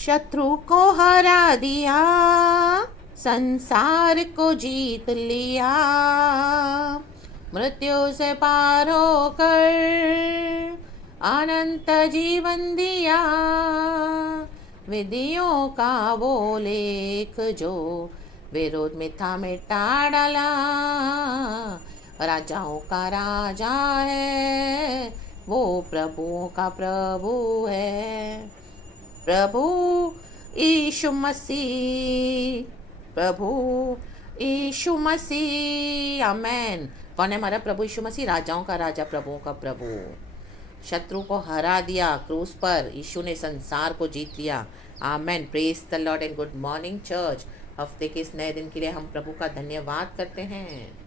शत्रु को हरा दिया, संसार को जीत लिया, मृत्यु से पार होकर अनंत जीवन दिया। विधियों का वो लेख जो विरोध में था मिटा डाला, राजाओं का राजा है, वो प्रभुओं का प्रभु है। प्रभु यीशु मसीह, प्रभु यीशु मसीह, आमेन। कौन है हमारा प्रभु यीशु मसीह? राजाओं का राजा, प्रभुओं का प्रभु। शत्रु को हरा दिया क्रूस पर, यीशु ने संसार को जीत लिया। Amen. Praise the Lord and good morning church. हफ्ते के इस नए दिन के लिए हम प्रभु का धन्यवाद करते हैं।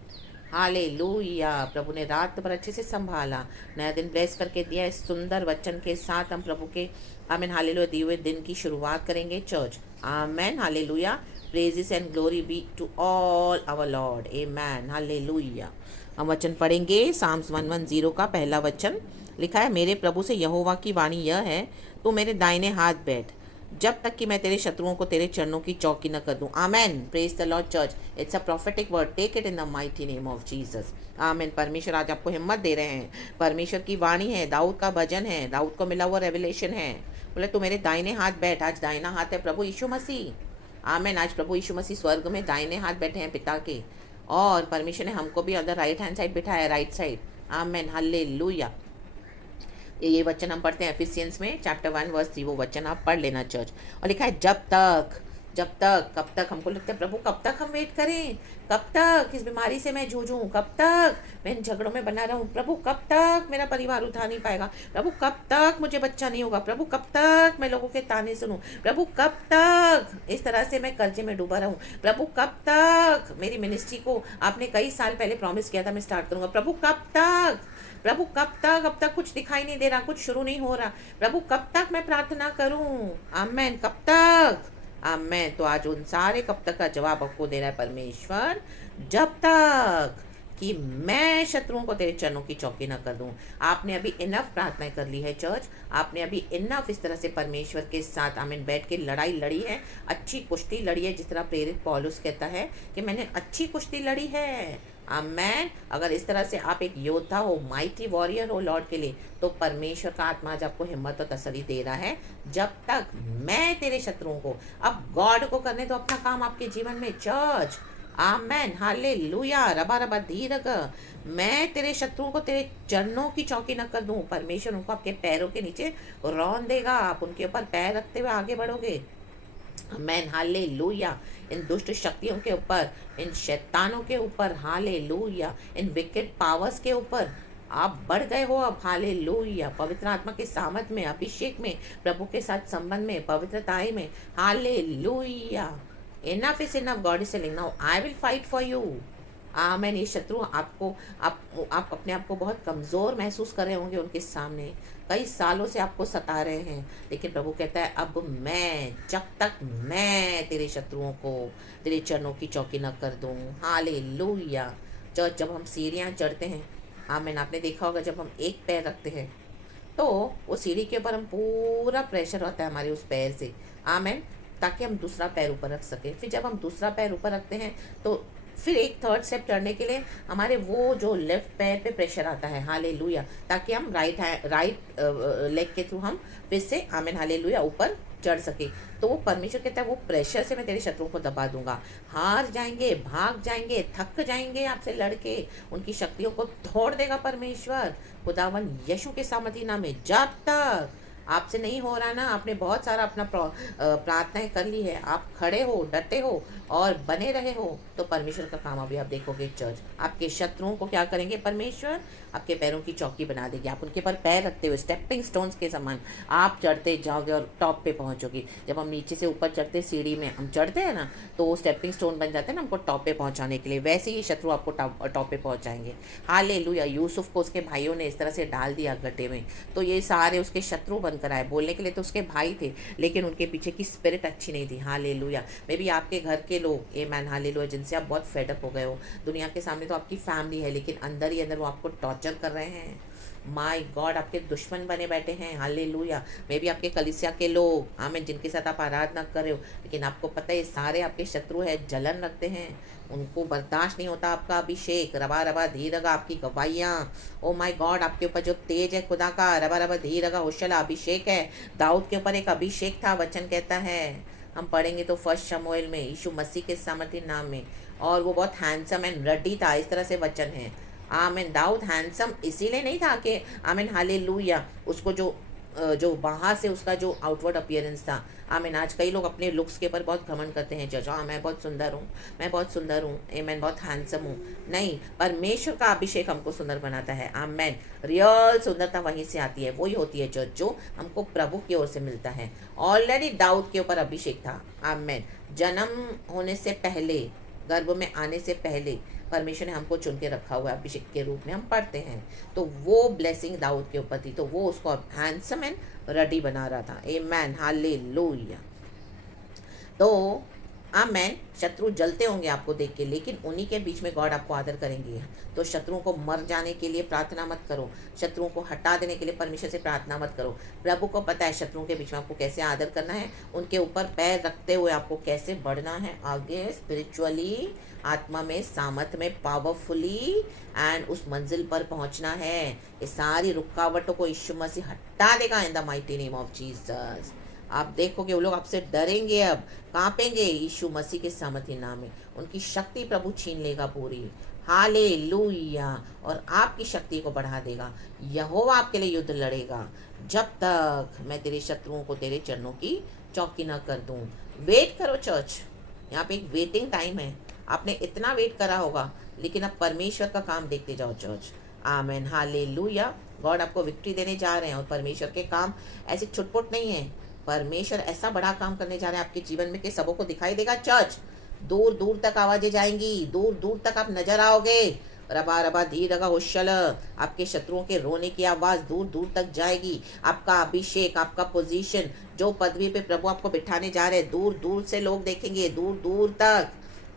हालेलुया। प्रभु ने रात भर अच्छे से संभाला, नया दिन ब्लेस करके दिया। इस सुंदर वचन के साथ हम प्रभु के आमेन हालेलुया दिए हुए दिन की शुरुआत करेंगे church. Amen hallelujah. Praises and glory be to all our lord. Amen hallelujah. हम वचन पढ़ेंगे साम्स 110 का पहला वचन। लिखा है, मेरे प्रभु से यहोवा की वाणी यह है, तू मेरे दाहिने हाथ बैठ जब तक कि मैं तेरे शत्रुओं को तेरे चरणों की चौकी न कर दूं। Amen. Praise the Lord church. It's a prophetic word, take it in the mighty name of Jesus. Amen. परमेश्वर आज आपको हिम्मत दे रहे हैं। परमेश्वर की वाणी है, दाऊद का भजन है, दाऊद को मिला हुआ रेवलेशन है। बोले तू मेरे दाहिने हाथ बैठ। आज दाहिना हाथ है प्रभु यीशु मसीह। आमेन। आज प्रभु यीशु मसीह स्वर्ग में दाहिने हाथ बैठे हैं पिता के, और परमेश्वर ने हमको भी अदर राइट हैंड साइड बिठाया, राइट साइड। Amen hallelujah. ये वचन हम पढ़ते हैं एफिसियंस में चैप्टर 1 वर्स 3। वो वचन आप पढ़ लेना चर्च। और लिखा है, जब तक, जब तक, कब तक? हमको लगता है प्रभु कब तक हम वेट करें, कब तक इस बीमारी से मैं जूझूं, कब तक मैं इन झगड़ों में बना रहूं, प्रभु कब तक मेरा परिवार उठा नहीं पाएगा, प्रभु कब तक मुझे बच्चा नहीं होगा, प्रभु कब तक मैं लोगों के ताने सुनूं, प्रभु कब तक इस तरह से मैं कर्जे में डूबा रहूं, प्रभु कब तक मेरी मिनिस्ट्री को आपने कई साल पहले प्रॉमिस किया था मैं स्टार्ट करूंगा, प्रभु कब तक, प्रभु कब तक? अब तक कुछ दिखाई नहीं दे रहा, कुछ शुरू नहीं हो रहा, प्रभु कब तक मैं प्रार्थना करूं? आमेन। कब तक? आमेन। तो आज उन सारे कब तक का जवाब आपको दे रहा है परमेश्वर, जब तक कि मैं शत्रुओं को तेरे चरणों की चौकी न कर दूं। आपने अभी इनफ प्रार्थना कर ली है चर्च, आपने अभी इनफ इस तरह से परमेश्वर के साथ आमीन बैठ के लड़ाई लड़ी है, अच्छी कुश्ती लड़ी है, जिस तरह प्रेरित पौलुस कहता है कि मैंने अच्छी कुश्ती लड़ी है। आमेन। अगर इस तरह से आप एक योद्धा हो, माइटी वॉरियर हो लॉर्ड के लिए, तो परमेश्वर का आत्मा आज आपको हिम्मत और तसल्ली दे रहा है, जब तक मैं तेरे शत्रुओं को, अब गॉड को करने तो अपना काम आपके जीवन में चर्च। Amen hallelujah. रबा रबा धीरग, मैं तेरे शत्रुओं को तेरे चरणों की चौकी न कर दूं। परमेश्वर उनको आपके पैरों के नीचे रौंद देगा, आप उनके ऊपर पैर रखते हुए आगे बढ़ोगे। Amen hallelujah. इन दुष्ट शक्तियों के ऊपर, इन शैतानों के ऊपर, हालेलुया, इन विकेट पावर्स के ऊपर आप बढ़ गए हो अब। हालेलुया। पवित्र आत्मा के सामर्थ में, अभिषेक में, प्रभु के साथ संबंध में, पवित्रताई में। Hallelujah. Enough is enough. God is saying now I will fight for you. Amen. ये शत्रु आपको, आप अपने आप को बहुत कमज़ोर महसूस कर रहे होंगे उनके सामने, कई सालों से आपको सता रहे हैं, लेकिन प्रभु कहता है अब मैं, जब तक मैं तेरे शत्रुओं को तेरे चरणों की चौकी न कर दूं। हालेलुया। जब हम सीढ़ियाँ चढ़ते हैं, आमेन, आपने देखा होगा जब हम एक पैर रखते हैं तो वो सीढ़ी के ऊपर हम पूरा प्रेशर होता है हमारे उस पैर से, आमेन, ताकि हम दूसरा पैर ऊपर रख सकें। फिर जब हम दूसरा पैर ऊपर रखते हैं तो फिर एक थर्ड स्टेप चढ़ने के लिए हमारे वो जो लेफ्ट पैर पे प्रेशर आता है, हालेलुया, ताकि हम राइट लेग के थ्रू हम फिर से आमेन हालेलुया ऊपर चढ़ सके। तो वो परमेश्वर कहता है वो प्रेशर से मैं तेरे शत्रुओं को दबा दूंगा, हार जाएंगे, भाग जाएंगे, थक जाएंगे आपसे लड़के, उनकी शक्तियों को तोड़ देगा परमेश्वर खुदावन यीशु के सामर्थी नाम में। जब तक आपसे नहीं हो रहा ना, आपने बहुत सारा अपना प्रार्थनाएं कर ली है, आप खड़े हो, डटे हो और बने रहे हो, तो परमेश्वर का काम अभी आप देखोगे चर्च। आपके शत्रुओं को क्या करेंगे परमेश्वर? आपके पैरों की चौकी बना देंगे। आप उनके पर पैर रखते हुए स्टेपिंग स्टोन्स के समान आप चढ़ते जाओगे और टॉप पे पहुंचोगे। जब हम नीचे से ऊपर चढ़ते, सीढ़ी में हम चढ़ते हैं ना, तो वो स्टेपिंग स्टोन बन जाते हैं ना हमको टॉप पे पहुंचाने के लिए, वैसे ही शत्रु आपको टॉप पे पहुंचाएंगे। हालेलुया। यूसुफ को उसके भाइयों ने इस तरह से डाल दिया गड्ढे में, तो ये सारे उसके शत्रु बनकर आए। बोलने के लिए तो उसके भाई थे, लेकिन उनके पीछे की स्पिरिट अच्छी नहीं थी। हालेलुया। मे बी आपके घर के लोग, आमेन हालेलुया, जिनसे आप बहुत फेडअप हो गए हो, दुनिया के सामने तो आपकी फैमिली है, लेकिन अंदर ही अंदर वो आपको टॉर्चर कर रहे हैं, माय गॉड, आपके दुश्मन बने बैठे हैं। हालेलुया। मे भी आपके कलीसिया के लोग, आमीन, जिनके साथ आप आराधना कर रहे हो, लेकिन आपको पता है ये सारे आपके शत्रु है, जलन रखते हैं, उनको बर्दाश्त नहीं होता आपका अभिषेक, रबा रबा धीरगा, आपकी गवाहियाँ। ओ माय गॉड, आपके ऊपर जो तेज है खुदा का, रबा रबा धीरगा होशला अभिषेक है। दाऊद के ऊपर एक अभिषेक था, वचन कहता है, हम पढ़ेंगे तो फर्स्ट शमूएल में, यीशु मसीह के सामर्थी नाम में, और वो बहुत हैंडसम एंड रडी था, इस तरह से वचन है। आमीन। दाऊद हैंडसम इसीलिए नहीं था कि आमीन हालेलुया, उसको जो बाहर से उसका जो आउटवर्ड अपीयरेंस था। आमीन। आज कई लोग अपने लुक्स के ऊपर बहुत घमंड करते हैं, जज, हाँ मैं बहुत सुंदर हूँ, मैं बहुत सुंदर हूँ, मैं बहुत हैंडसम हूँ। नहीं, परमेश्वर का अभिषेक हमको सुंदर बनाता है। आमीन। रियल सुंदरता वहीं से आती है, वही होती है जज, जो हमको प्रभु की ओर से मिलता है। ऑलरेडी दाऊद के ऊपर अभिषेक था। आमीन। जन्म होने से पहले, गर्भ में आने से पहले परमेश्वर ने हमको चुन के रखा हुआ है अभिषेक के रूप में, हम पढ़ते हैं। तो वो ब्लेसिंग दाऊद के ऊपर थी, तो वो उसको हैंडसम एंड रेडी बना रहा था। आमेन, हालेलुया। तो आमेन। शत्रु जलते होंगे आपको देख के, लेकिन उन्हीं के बीच में गॉड आपको आदर करेंगे। तो शत्रुओं को मर जाने के लिए प्रार्थना मत करो, शत्रुओं को हटा देने के लिए परमेश्वर से प्रार्थना मत करो। प्रभु को पता है शत्रुओं के बीच में आपको कैसे आदर करना है, उनके ऊपर पैर रखते हुए आपको कैसे बढ़ना है आगे स्पिरिचुअली, आत्मा में, सामर्थ में, पावरफुली, एंड उस मंजिल पर पहुंचना है। ये सारी रुकावटों को यीशु मसीह हटा देगा इन the mighty name of Jesus. आप देखोगे वो लोग आपसे डरेंगे, अब कांपेंगे यीशु मसीह के सामर्थी नाम में। उनकी शक्ति प्रभु छीन लेगा पूरी। हालेलुया। और आपकी शक्ति को बढ़ा देगा। यहोवा आपके लिए युद्ध लड़ेगा जब तक मैं तेरे शत्रुओं को तेरे चरणों की चौकी न कर दूं। वेट करो चर्च, यहाँ पे एक वेटिंग टाइम है। आपने इतना वेट करा होगा, लेकिन अब परमेश्वर का काम देखते जाओ चर्च। Amen, hallelujah. गॉड आपको विक्ट्री देने जा रहे हैं, और परमेश्वर के काम ऐसे छुटपुट नहीं है। परमेश्वर ऐसा बड़ा काम करने जा रहे हैं आपके जीवन में कि सबों को दिखाई देगा चर्च। दूर दूर तक आवाजें जाएंगी, दूर दूर तक आप नजर आओगे। रबा रबा धी रगा होशल, आपके शत्रुओं के रोने की आवाज दूर दूर तक जाएगी। आपका अभिषेक, आपका पोजीशन, जो पदवी पे प्रभु आपको बिठाने जा रहे हैं, दूर दूर से लोग देखेंगे, दूर दूर तक।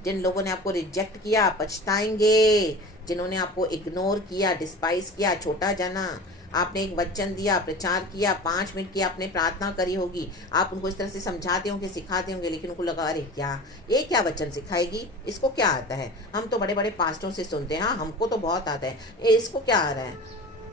जिन लोगों ने आपको रिजेक्ट किया पछताएंगे, जिन्होंने आपको इग्नोर किया, डिस्पाइस किया, छोटा जाना, आपने एक वचन दिया, प्रचार किया, 5 मिनट की आपने प्रार्थना करी होगी, आप उनको इस तरह से समझाते होंगे, सिखाते होंगे, लेकिन उनको लगा अरे क्या ये क्या वचन सिखाएगी, इसको क्या आता है, हम तो बड़े बड़े पास्टरों से सुनते हैं, हाँ हमको तो बहुत आता है, ये इसको क्या आ रहा है।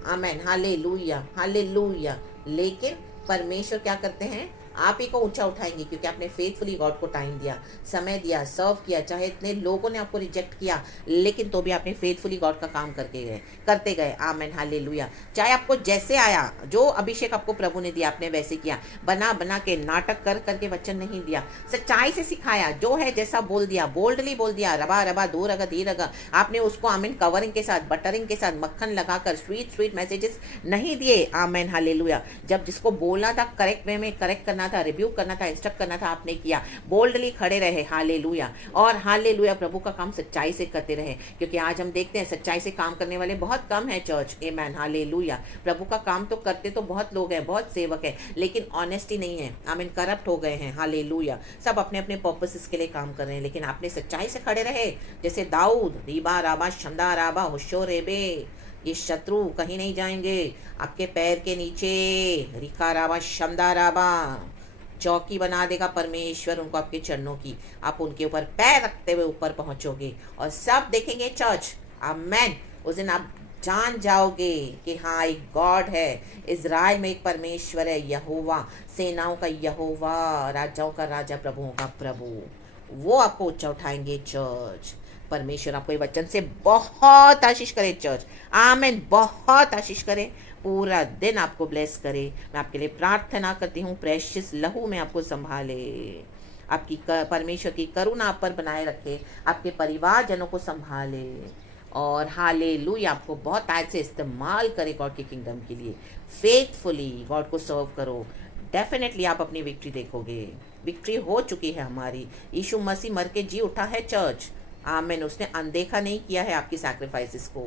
आमेन, हालेलुया, हालेलुया। लेकिन परमेश्वर क्या करते हैं, आप ही को ऊंचा उठाएंगे, क्योंकि आपने फेथफुली गॉड को टाइम दिया, समय दिया, सर्व किया। चाहे इतने लोगों ने आपको रिजेक्ट किया, लेकिन तो भी आपने फेथफुली गॉड का काम करते गए। आमेन, हालेलुया। चाहे आपको जैसे आया, जो अभिषेक आपको प्रभु ने दिया, आपने वैसे किया। बना बना के, नाटक कर करके वचन नहीं दिया, सच्चाई से सिखाया, जो है जैसा बोल दिया, बोल्डली बोल दिया, रबा रबा दो रगा धी रगा। आपने उसको आमीन कवरिंग के साथ, बटरिंग के साथ, मक्खन लगाकर स्वीट स्वीट मैसेजेस नहीं दिए। आमेन, हालेलुया। जब जिसको बोलना था करेक्ट वे में करेक्ट करना था, रिब्यूक करना था, इंस्ट्रक्ट करना था, आपने किया। बोल्डली खड़े रहे। हालेलुया। और हालेलुया, प्रभु का काम सच्चाई से करते रहे, क्योंकि आज हम देखते हैं सच्चाई से काम करने वाले बहुत कम है चर्च। Amen, hallelujah. प्रभु का काम तो करते तो बहुत लोग हैं, बहुत सेवक है, लेकिन ऑनेस्टी नहीं है। आमीन, करप्ट हो गए हैं। हालेलुया। सब अपने अपने पर्पसेस के लिए काम कर रहे हैं, लेकिन आपने सच्चाई से खड़े रहे, जैसे दाऊद, रीबा राबा शंदा राबा होशो रेबे। ये शत्रु कहीं नहीं जाएंगे आपके पैर के नीचे। रिका राबा शंदा राबा, चौकी बना देगा परमेश्वर उनको आपके चरणों की। आप उनके ऊपर पैर रखते हुए ऊपर पहुंचोगे, और सब देखेंगे चर्च। आमेन। उस दिन आप जान जाओगे कि हाँ एक गॉड है, इज़राइल में एक परमेश्वर है, यहोवा, सेनाओं का यहोवा, राजाओं का राजा, प्रभुओं का प्रभु। वो आपको ऊंचा उठाएंगे चर्च। परमेश्वर आपको ये वचन से बहुत आशीष करे चर्च। आमेन, बहुत आशीष करे, पूरा दिन आपको ब्लेस करे। मैं आपके लिए प्रार्थना करती हूँ, प्रेशियस लहू में आपको संभाले, आपकी परमेश्वर की करुणा आप पर बनाए रखे, आपके परिवारजनों को संभाले, और हालेलुया आपको बहुत आज से इस्तेमाल करे गॉड के किंगडम के लिए। फेथफुली गॉड को सर्व करो, डेफिनेटली आप अपनी विक्ट्री देखोगे। विक्ट्री हो चुकी है हमारी। यीशु मसीह मर के जी उठा है चर्च। आमेन। उसने अनदेखा नहीं किया है आपकी सैक्रिफाइसेस को,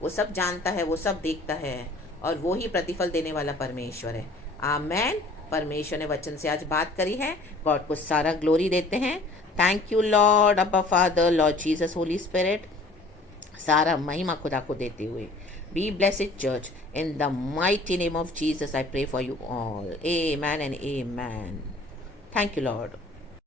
वो सब जानता है, वो सब देखता है, और वो ही प्रतिफल देने वाला परमेश्वर है। आमेन। परमेश्वर ने वचन से आज बात करी है, गॉड को सारा ग्लोरी देते हैं। थैंक यू लॉर्ड, अब्बा father, Lord Jesus, Holi spirit, सारा महिमा खुदा को देते हुए। Be blessed, church. In the mighty name of Jesus, I pray for you all. Amen and amen. Thank you, Lord.